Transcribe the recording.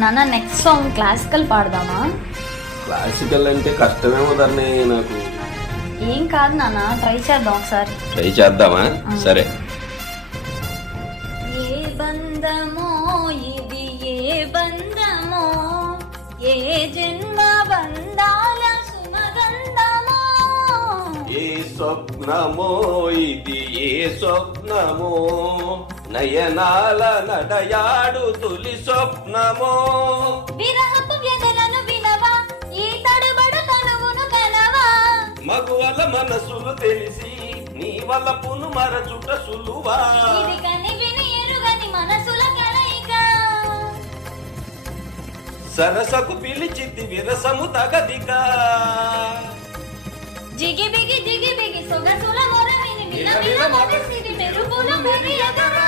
నాన్న next song classical పాడదామా? Classical అంటే కష్టమేమో దాన్ని నాకు. ఏం కాదు నాన్న, ట్రై చేద్దాం ఒకసారి. ట్రై చేద్దామా? సరే. ఏ బంధమో ఇది, ఏ బంధమో, ఏ జన్మ బంధాల సుమగంధమో, ఏ స్వప్నమో ఇది, ఏ స్వప్నమో, నయనాల నడయాడు తొలి స్వప్నమో, విరహపు వ్యధలను వినవా, ఈ తడుబడు తనువును కనవా, మగువల మనసులు తెలిసి నీ వలపును మరచుట సులువా, ఇది కని విని ఎరుగని మనసుల కలయిక, సరసకు పిలిచితి విరసము తగదిగా, జిగిబిగి జిగిబిగి సొగసుల మొరవిని మిలమిల మొగసిరి మెరుగుల మెరియగరా.